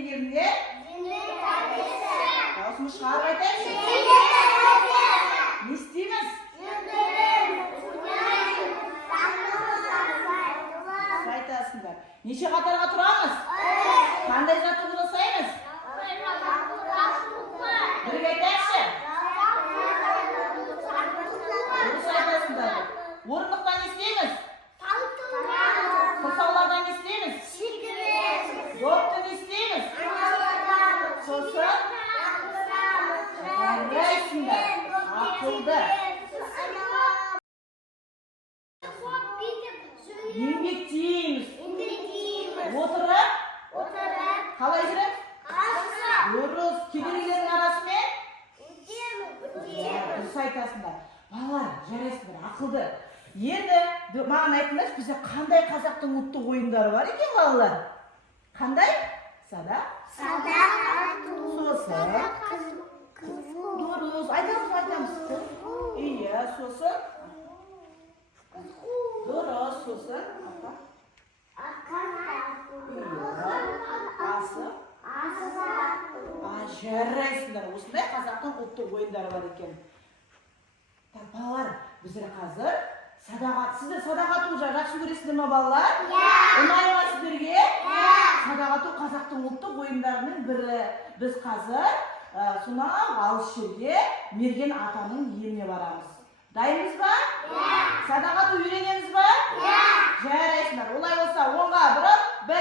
дегенде? Дауысымыз шығарып айтайықшы. Не істейміз? Айтасыңдар. Неше қатарға тұрамыз? Қандай жаттығу жасаймыз? Бірге айтайықшы. Дұрыс айтасыңдар. Орындықта не істейміз? Құрсаулардан не істейміз? Допты не істейміз? Сосын? Жарайсыңдар. Ақылды. Еңбектейміз. Отырып? Қалай жүріп? Дұрыс. Кедергілердің арасымен? Дұрыс айтасыңдар. Балалар, жарайсыңдар, ақылды. Енді маған айтыңдаршы, бізде қандай қазақтың ұлттық ойындары бар екен, балалар? Қандай? Садақ? Сосын? Дұрыс. Айтамыз. Иә, сосын? Дұрыс, сосын? Асық? Жарайсыңдар, осындай қазақтың ұлттық ойындары бар екен. Так, балалар, біздер қазір сізді садақ ату жақсы көресіздер ме, балалар? Ұнай ма сіздерге? Садақ ату қазақтың ұлттық ойындарының бірі. Біз қазір сонау алыс жерге Мерген атаның еліне барамыз. Дайынбыз ба? Садақ ату үйренеміз ба? Жарайсыңдар. Олай болса, оңға бұрып, 1,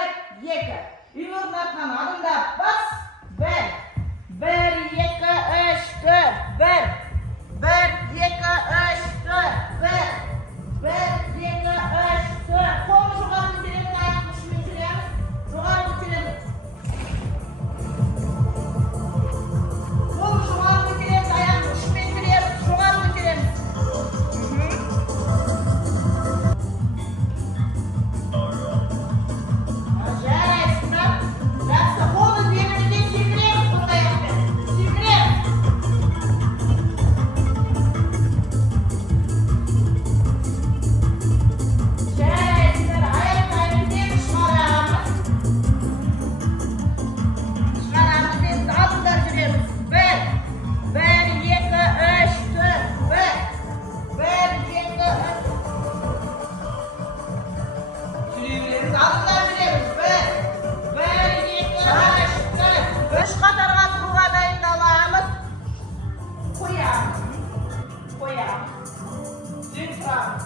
2. Үйлердің артынан адымдап бас. 1, 2, 3, 4. 1, 2, 3, 4. 1, 2, 3, 4. Қолын жоғары көтереміз, аяқтың ұшымен жүреміз. Жоғары көтереміз. Қолын жоғары көтереміз, аяқтың ұшымен жүреміз. Жоғары көтереміз. Жарайсыңдар. Жақсы, қолды белімізден секіреміз, бұл аяқпен. Секіреміз. Жарайсыңдар, аяқтарымызбен шығарамыз. Шығарамыз, алдында жүреміз. 1, 2, 3, 4. 1, 2, 3. Жүреміз, алдында жүреміз. 1, 2, 3, 4. 3 қатарға тұруға дайындаламыз. Қоямыз. Жөн тұрамыз.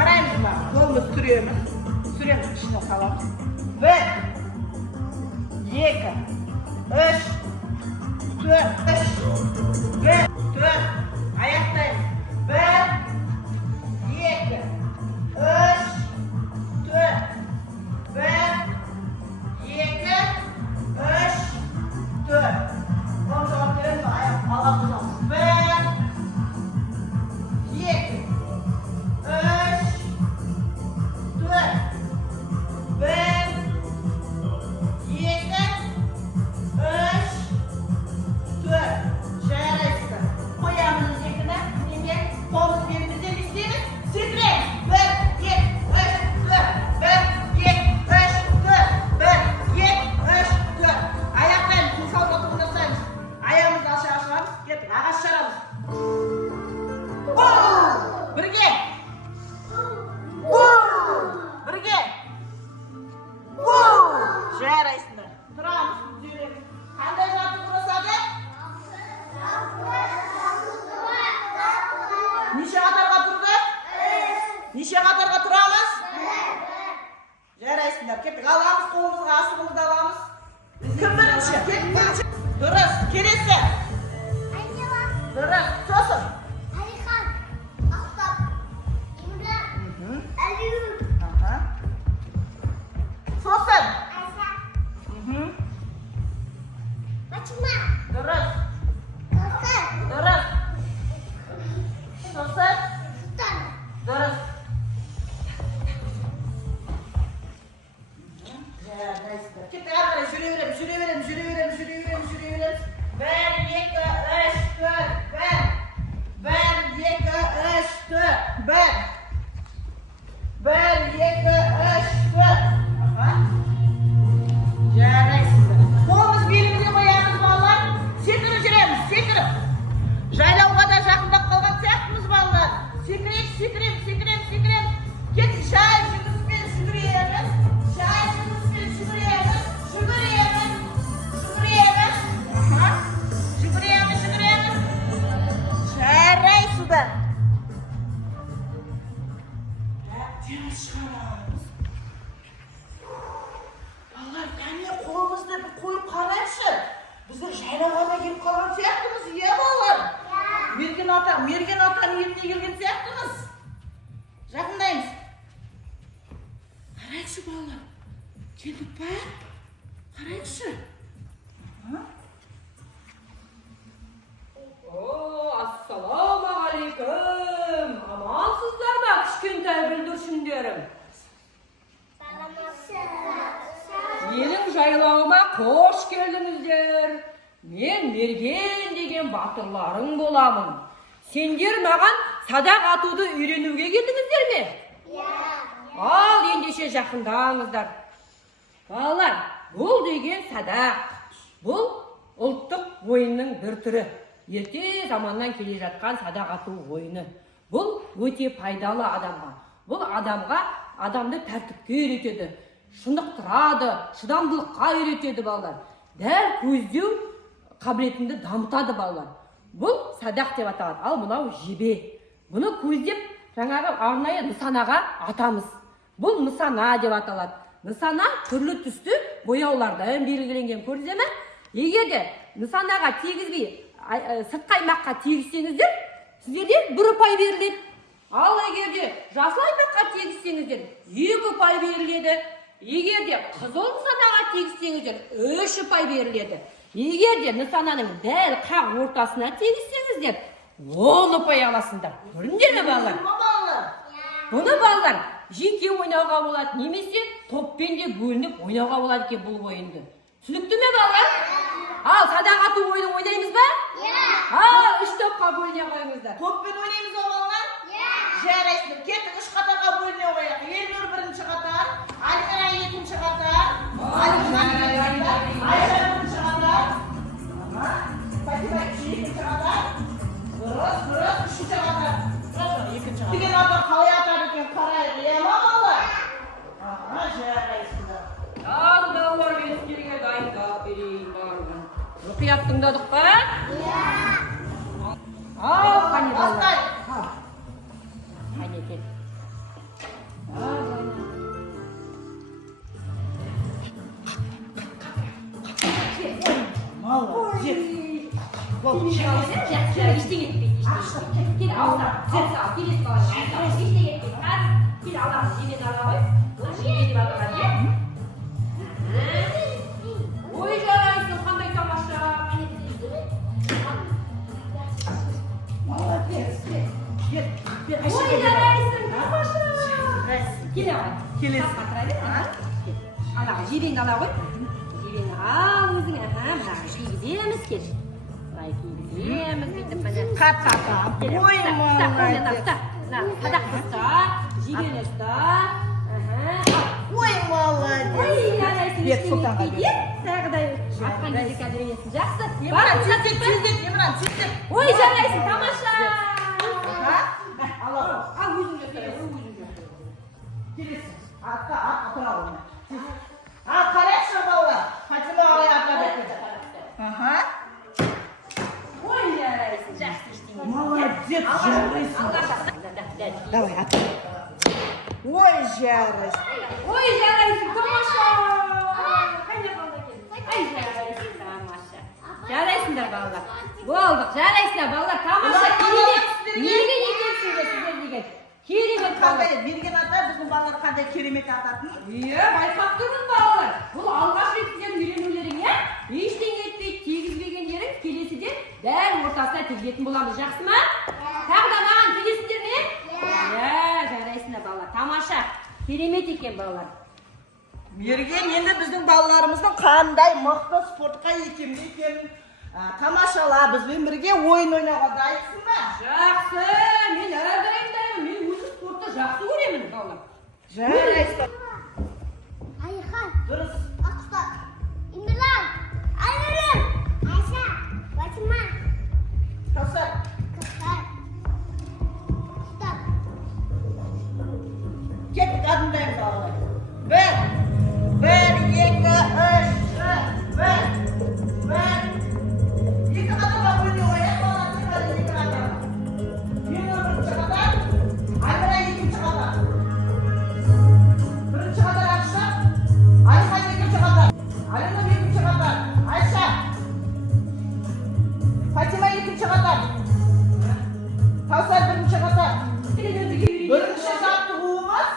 Қараймыз ба? Қолымыз сүреміз, ішіне саламыз. 1, 2, 3, 4. 1, 4. Аяқтаймыз. 1, 2, 3, 4. 1, 2, 3, 4. Қолын жоғары көтереміз, аяқ алға қозғаймыз. 1, 2, 3, 4. 1, 2, 3, 4. Жарайсыздар. Қоямыз екіні. Неге? Қолымыз белімізден істейміз. Секіреміз. 1, 2, 3, 4. 1, 2, 3, 4. 1, 2, 3, 4. Аяқтаймыз. Мысал жаттығу жасаймыз. Аяғымызды алшаға шығамыз. Кеттік. Ағаш жарамыз. Бірге. Бірге. Жарайсыңдар. Тұрамыз, жүреміз. Қандай жаттығу жасады? Неше қатарға тұрды? Неше қатарға тұрамыз? Жарайсыңдар. Кеттік. Аламыз қолымызға, асығымызды аламыз. Кім бірінші? Кеттік. Дұрыс. Келесі. Дұрыс. Сосын. Сосын. Жүре береміз. 1, 2, 3, 4. 1, 2, 3, 4. 1, 2, 3, 4. Жарайсыздар. Қолымыз белімізге қоямыз балалар. Секіріп жүреміз, секіріп. Жайлауға да жақындап қалған сияқтымыз балалар. Секірем. Кет, шай жүгіріспен жүгіреміз. Жарайсыздар. Әбден шығарамыз. Балалар, кәне қолымызды бір қойып қарайшы. Біздер жайлауға да келіп қалған сияқтымыз, иә балалар? Мерген атаның еліне келген сияқтымыз. Жақындаймыз. Қарайшы балалар. Келдік па? Қарайшы. Ассалаумағалейкум. Амансыздар ма, кішкентай бүлдіршіндерім? Менің жайлауыма қош келдіңіздер. Мен Мерген деген батырларың боламын. Сендер маған садақ атуды үйренуге келдіңіздер ме? Ал ендеше жақындаңыздар. Балалар, бұл деген садақ. Бұл ұлттық ойынның бір түрі. Ерте заманнан келе жатқан садақ ату ойыны. Бұл өте пайдалы адамға. Бұл адамды тәртіпке үйретеді, шындықтырады, шыдамдылыққа үйретеді балалар. Дәл көздеу қабілетіңді дамытады балалар. Бұл садақ деп аталады. Ал мынау жебе. Бұны көздеп жаңағы арнайы нысанаға атамыз. Бұл нысана деп аталады. Нысана түрлі түсті бояулардан белгіленген, көрдіңіздер ме? Егер де нысанаға тигізбей сыртқы аймаққа тегізсеңіздер, сіздерде 1 ұпай беріледі. Ал егер де жасыл аймаққа тегізсеңіздер, 2 ұпай беріледі. Егер де қызыл нысанаға тегізсеңіздер, 3 ұпай беріледі. Егер де нысананың дәл қақ ортасына тегізсеңіздер, 10 ұпай аласыңдар. Көрдіңдер ме балалар? Бұны балалар жеке ойнауға болады, немесе топпен де бөлініп ойнауға болады екен бұл ойынды. Түсінікті ме балалар? Ал садақ ату ойынын ойнаймыз ба? Ал 3 топқа бөліне қойыңыздар. Топпен ойнаймыз ба балалар? Жарайсыздар. Кеттік 3 қатарға бөліне қояйық. Елнұр 1-ші қатар, Альмира 2-ші қатар, Айша 1-ші қатар, Фатима 2-ші қатар, Дұрыс 3-ші қатар. Деген адам қалай атар екен қарайық, иә ма балалар? Жарайсыздар. Балалар өздеріңе дайындап берейін бармын. Мұқият тыңдадық па? Ал, қане балалар. Қане кел. Малдар, жет. Ештеңе етпейді. Кел, алса, келесі балалар. Ештеңе етпейді. Кел, аламыз, жемен ала қой. Бұл жеме деп аталған, е? Ой, жарайсың, қандай тамаша. Молодец. Ой, жарайсың, тамаша. Келе ғой. Келесі. Ала, жебеңді ала ғой. Жебеңді ал өзің. Мына кигіземіз, кел. Былай кигіземіз, бүйтіп міне. Қап-қап. Ой, молодец. Садақты ұста, жебені ұста. Ой, молодец. Ой, жарайсың, Бет сұлтанға бер. тағыдай атқан кезде қазір енесің. Жақсы. Емран, чөздеп. Ой, жарайсың, тамаша. Ал өзің жасай, келесі. Атқа атыра оны. Ал қарайшы балалар. Фатима қалай атады екен. Ой, жарайсың, жақсы ештеңе. Молодец, жарайсың. Давай, атыр. Ой, жарайсың. Ой, жарайсың, тамаша. Қане балалар келді. Ай, жарайсың, тамаша. Жарайсыңдар балалар. Болдық, жарайсыңдар балалар, тамаша. Керемет. Неге екенсіңдер сіздер деген? Керемет балалар. Берген ата біздің балалар қандай керемет ататын? Байқап тұрмын балалар. Бұл алғаш рет сіздердің үйренулерің, иә? Ештеңе етпейді, тегізбегендерің келесіде дәл ортасына тегетін боламыз. Жақсы ма? Тағы да маған келесіңдер ме? Жарайсыңдар балалар. Тамаша. Керемет екен балалар. Мерген енді біздің балаларымыздың қандай мықты спортқа икемді екенін тамашала, бізбен бірге ойын ойнауға дайынсың ба? Жақсы, мен әрдайым дайынмын. Мен өзім спортты жақсы көремін, балалар. Жарайсың. Айхан, Дұрыс. Ақұстап, Имран, Айнұрым, Айша, Батима, Кәусар. Кәусар, Ақұстап. Кеттік, адымдаймыз алғылай. 1, 2, 3, 1. Екі қатарға бөліне қояйық, балалар, екі қатарға. Мен бірінші қатар, Айнұра екінші қатар. Бірінші қатар Ақша, Айхан екінші қатар. Айнұр екінші қатар. Айша. Фатима екінші қатар. Кәусар бірінші қатар. Бірінші жаттығуымыз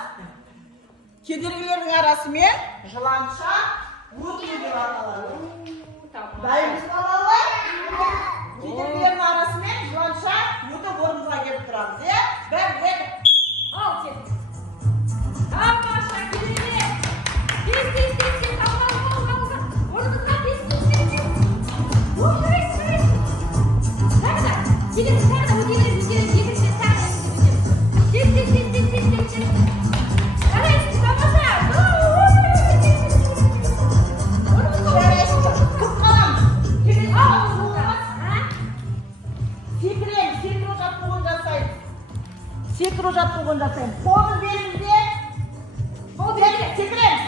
кедергілердің арасымен жыланша өту деп аталады. Дайынбыз ба балалар? Кедергілердің арасымен жыланша өтіп орнымызға келіп тұрамыз, иә? 1, 2. Ал сен. Тамаша, керемет. Тез, ал. Орныңызға тез. Жарайсыз. Тағы да. Келесі тағы да өтегеніз екінші тағы. Тез. Жарайсыз, тамаша. Жарайсыз. Көп қаламыз. Келесі жаттығуымыз секіреміз. Секіру жаттығуын жасаймыз. Секіру жаттығуын жасаймыз. Қолды белімізде. Қол берді. Секіреміз.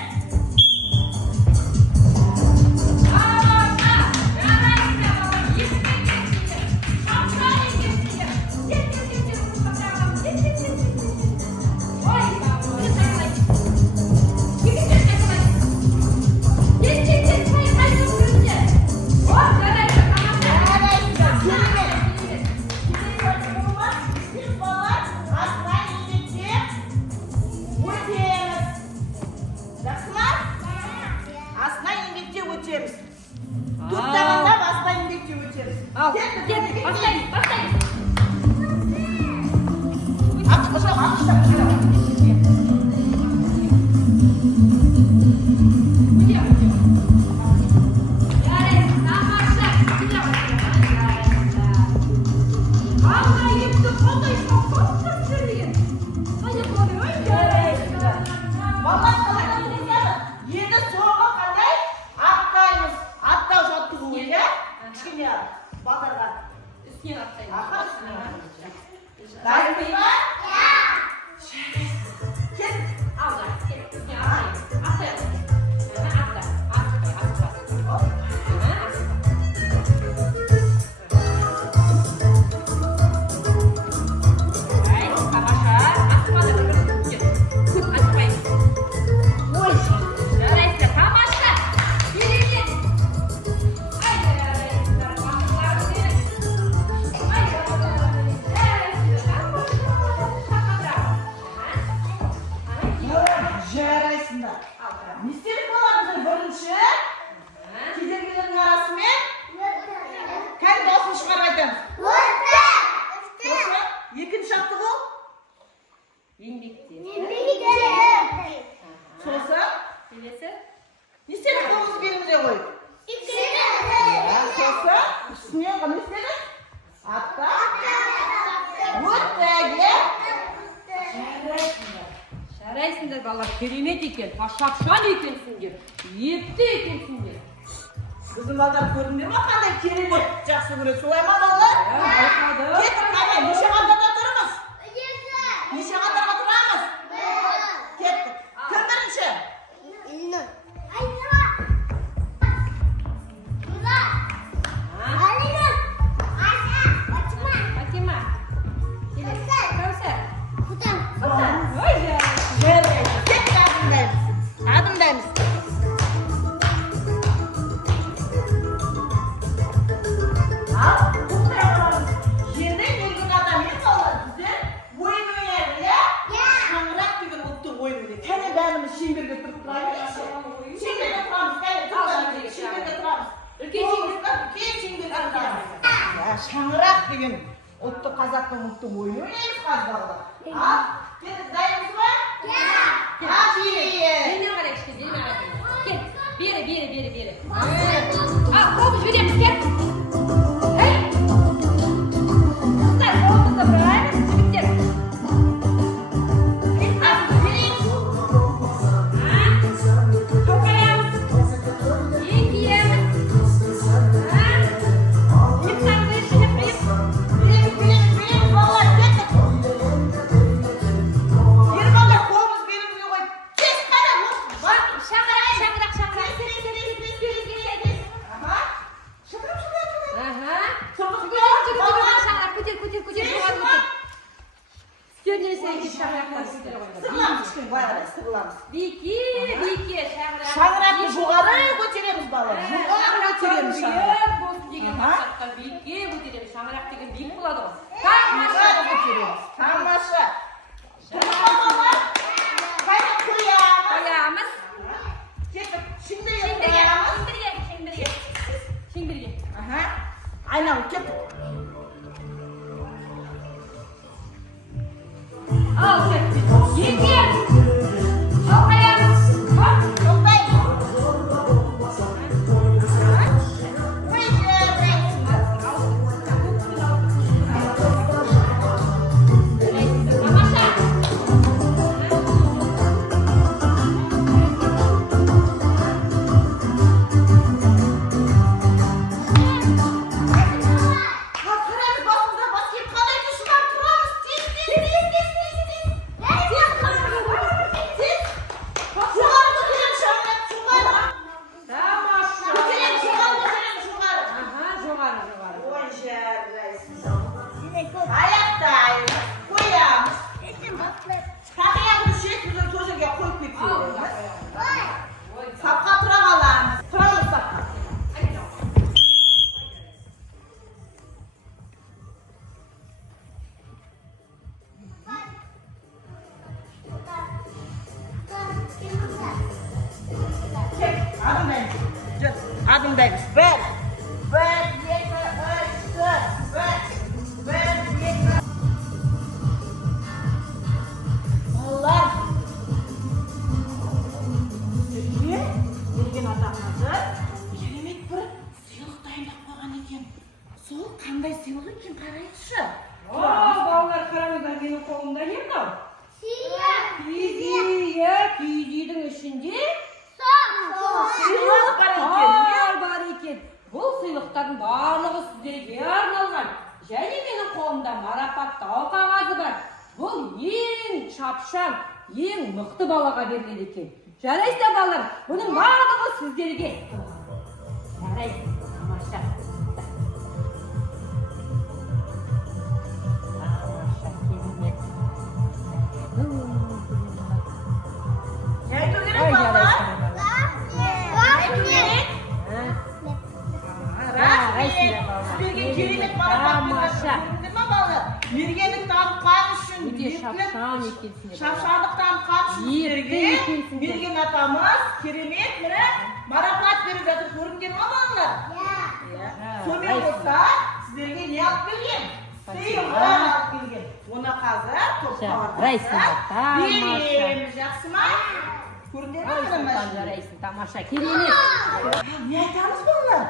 Жарайсыңдар балалар, керемет екен, шапшаң екенсіңдер, епті екенсіңдер. Біздің балдар көрдіңдер ме қандай керемет жақсы көреді, солай ма балалар? Кеттік, қане, неше қатарда тұрмыз? Неше қатарға тұрамыз? Кеттік. Кім бірінші? Илнұр. Айнұр. Имран. Алинұр. Айша. Батима. Фатима. Кәусар. Құтам. Ой, Жарайсыз. Кеттік, адымдаймыз. Адымдаймыз. Ал, бұқтай аламыз. Жерде елдің адаммен қалады. Біздер ойын ойнайды, иә? Шаңырақ деген ұлттық ойын ойнайды. Кәне бәріміз шеңберге тұрып тұра берейікші. Шеңберге тұрамыз, кәне тұрмыз. Шеңберге тұрамыз. Үлкен шеңберге тұрамыз. Шаңырақ деген ұлттық қазақтың ұлттық ойын ойнаймыз қазбағыда. Ал, кеттік, дайынбыз ба? Aferin. Beni ara işte, beni ara. Gel. Beri. Al, kolunu vereyim, gel. Hey. Kızlar, kolunuzu da bırak. Çocuklar. Çok ayağımız. İyi giyemiz. Lütfen bir şey yapayım. Benim vallahi gel. Bir vallahi kolumuz belimize koy. Kes kadar vur. Bak, şangırak. Aha. Şıkır. Aha. Çabuk Çabuk, gel. şangırak. Kutir. Yuvarı kutir. Gönlünü sevgi şangıraklar. Sırlamış şimdi bayağı sırlamış. Biki, şangırak. Şangıraklı yukarı götüremiz balığı. Yukarı götüremiz şangırak. Aha. Biki götürelim. Şangırak деген büyük buladı o. Yukarı götürüyoruz. Tamaşa. Babalar. Kaynak koyalım. Ayağımız. Şimdi Şimdi yapalım. Şimdi. Aha. Aynen gel. Al sen. Yeki. Al ayağımız. Hop. Sapka tura kalan. Turalım sapka. Adım benim. Adım benim. Ver. Allah. Sizге берген атаңызды керемет бір сыйлық дайындап қойған екен. Сол қандай сыйлық екен қарайықшы. Балалар қараңыздар, менің қолымда не мынау? Киіздің ішінде Сыйлық бар екен. бар екен. Бұл сыйлықтардың барлығы сіздерге арналған. Және менің қолымда марапаттау қағазы бар. Бұл ең шапшаң, ең мықты балаға беріледі екен. Жарайсыздар балалар, бұның барлығы сіздерге. Жарайсыз, тамаша. Не айту керек балалар? Сіздерге керемет марапат берді ма балалар? Мергендік танытқан үшін, шапшаңдық танытқан үшін сіздерге берген атамыз керемет марапат беріп жатыр. Көріңдер ма балалар? Сонымен болса сіздерге не алып келген? Сыйлық алып келген. Оны қазір топқа береміз, жақсы ма? Көріңдер ма? Жарайсың, тамаша, керемет. Не айтамыз балалар?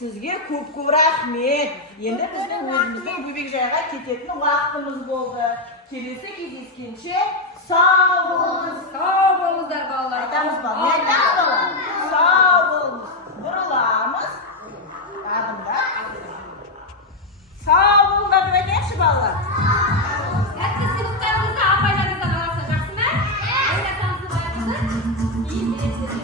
Сізге көп рахмет. Енді біздің өзіміздің бөбекжайға кететін уақытымыз болды. Келесі кездескенше сау болыңыз. Сау болыңыздар балалар. Айтамыз ба? Не айтамыз балалар? Сау болыңыз. Бұрыламыз. Адымдар. Сау болыңдар деп айтайықшы балалар. Тәтті сыйлықтарыңызды апайларыңыздан аласыздар, жақсы ма? Ойнатамызды баяғысы. Iyi бересіздер.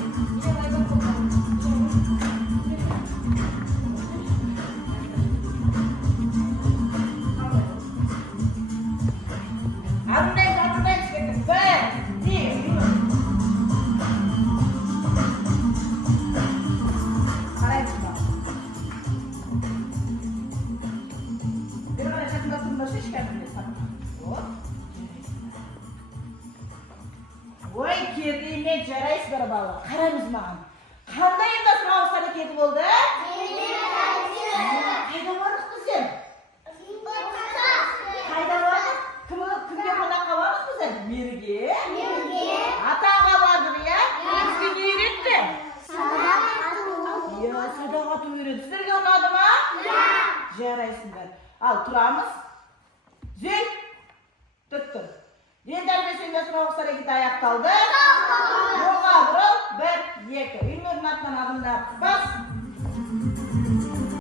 Ой, керемет, жарайсыздар балалар. Қараңыз маған. Қандай енді сұрауыз әрекеті болды? Қайда бардық біздер? Қайда бардық? Кімге қонаққа бардық біздер? жарайсыңдар. Ал тұрамыз. Зел. Тұттыр. Ден тәрбиесінде сұрауық әрекеті аяқталды. Оңға бұрыл. 1, 2. Үймірдің атынан адымдап бас.